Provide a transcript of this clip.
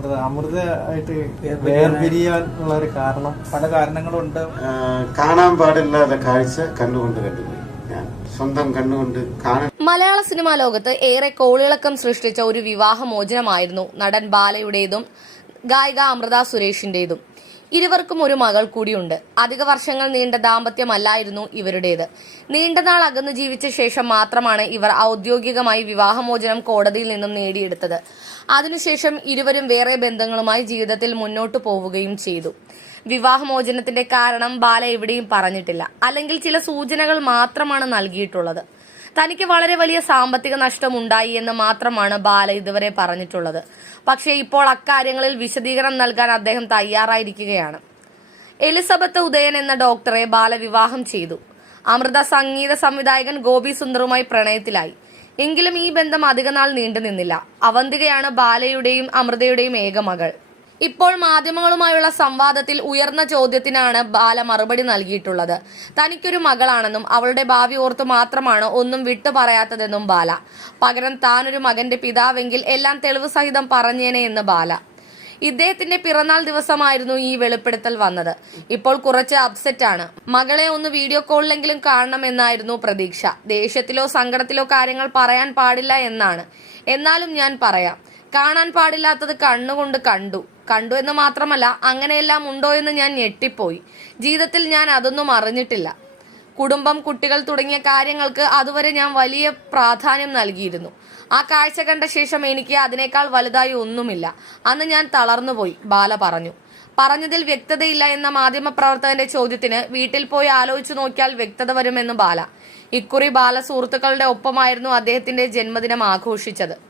അമൃത അമൃത ആയിട്ട് വേർപിരിയാൻ ഉള്ള ഒരു കാരണം. പല കാരണങ്ങളുണ്ട്. കാണാൻ പാടില്ലാത്ത കാഴ്ച കണ്ടുകൊണ്ട് കണ്ടുപോയി. ഞാൻ സ്വന്തം കണ്ണുകൊണ്ട് കാണാൻ മലയാള സിനിമാ ലോകത്ത് ഏറെ കോളിളക്കം സൃഷ്ടിച്ച ഒരു വിവാഹമോചനമായിരുന്നു നടൻ ബാലയുടേതും ഗായിക അമൃത സുരേഷിന്റേതും. ഇരുവർക്കും ഒരു മകൾ കൂടിയുണ്ട്. അധിക വർഷങ്ങൾ നീണ്ട ദാമ്പത്യമല്ലായിരുന്നു ഇവരുടേത്. നീണ്ടനാൾ അകന്നു ജീവിച്ച ശേഷം മാത്രമാണ് ഇവർ ഔദ്യോഗികമായി വിവാഹമോചനം കോടതിയിൽ നിന്നും നേടിയെടുത്തത്. അതിനുശേഷം ഇരുവരും വേറെ ബന്ധങ്ങളുമായി ജീവിതത്തിൽ മുന്നോട്ടു പോവുകയും ചെയ്തു. വിവാഹമോചനത്തിന്റെ കാരണം ബാല എവിടെയും പറഞ്ഞിട്ടില്ല. അല്ലെങ്കിൽ ചില സൂചനകൾ മാത്രമാണ് നൽകിയിട്ടുള്ളത്. തനിക്ക് വളരെ വലിയ സാമ്പത്തിക നഷ്ടം ഉണ്ടായി എന്ന് മാത്രമാണ് ബാല ഇതുവരെ പറഞ്ഞിട്ടുള്ളത്. പക്ഷേ ഇപ്പോൾ അക്കാര്യങ്ങളിൽ വിശദീകരണം നൽകാൻ അദ്ദേഹം തയ്യാറായിരിക്കുകയാണ്. എലിസബത്ത് ഉദയൻ എന്ന ഡോക്ടറെ ബാല വിവാഹം ചെയ്തു. അമൃത സംഗീത സംവിധായകൻ ഗോപി സുന്ദറുമായി പ്രണയത്തിലായി. എങ്കിലും ഈ ബന്ധം അധികനാൾ നീണ്ടു നിന്നില്ല. അവന്തികയാണ് ബാലയുടെയും അമൃതയുടെയും ഏക മകൾ. ഇപ്പോൾ മാധ്യമങ്ങളുമായുള്ള സംവാദത്തിൽ ഉയർന്ന ചോദ്യത്തിനാണ് ബാല മറുപടി നൽകിയിട്ടുള്ളത്. തനിക്കൊരു മകളാണെന്നും അവളുടെ ഭാവി ഓർത്ത് മാത്രമാണ് ഒന്നും വിട്ടു പറയാത്തതെന്നും ബാല. പകരം താനൊരു മകന്റെ പിതാവെങ്കിൽ എല്ലാം തെളിവ് സഹിതം പറഞ്ഞേനെ എന്ന് ബാല. ഇദ്ദേഹത്തിന്റെ പിറന്നാൾ ദിവസമായിരുന്നു ഈ വെളിപ്പെടുത്തൽ വന്നത്. ഇപ്പോൾ കുറച്ച് അപ്സെറ്റ് ആണ്. മകളെ ഒന്ന് വീഡിയോ കോളിലെങ്കിലും കാണണമെന്നായിരുന്നു പ്രതീക്ഷ. ദേഷ്യത്തിലോ സങ്കടത്തിലോ കാര്യങ്ങൾ പറയാൻ പാടില്ല എന്നാണ്. എന്നാലും ഞാൻ പറയാം. കാണാൻ പാടില്ലാത്തത് കണ്ണുകൊണ്ട് കണ്ടു. കണ്ടു എന്ന് മാത്രമല്ല അങ്ങനെയെല്ലാം ഉണ്ടോ എന്ന് ഞാൻ ഞെട്ടിപ്പോയി. ജീവിതത്തിൽ ഞാൻ അതൊന്നും അറിഞ്ഞിട്ടില്ല. കുടുംബം കുട്ടികൾ തുടങ്ങിയ കാര്യങ്ങൾക്ക് അതുവരെ ഞാൻ വലിയ പ്രാധാന്യം നൽകിയിരുന്നു. ആ കാഴ്ച കണ്ട ശേഷം എനിക്ക് അതിനേക്കാൾ വലുതായി ഒന്നുമില്ല. അന്ന് ഞാൻ തളർന്നുപോയി ബാല പറഞ്ഞു. പറഞ്ഞതിൽ വ്യക്തതയില്ല എന്ന മാധ്യമ പ്രവർത്തകന്റെ ചോദ്യത്തിന് വീട്ടിൽ പോയി ആലോചിച്ചു നോക്കിയാൽ വ്യക്തത വരുമെന്ന് ബാല. ഇക്കുറി ബാല സുഹൃത്തുക്കളുടെ ഒപ്പമായിരുന്നു അദ്ദേഹത്തിന്റെ ജന്മദിനം ആഘോഷിച്ചത്.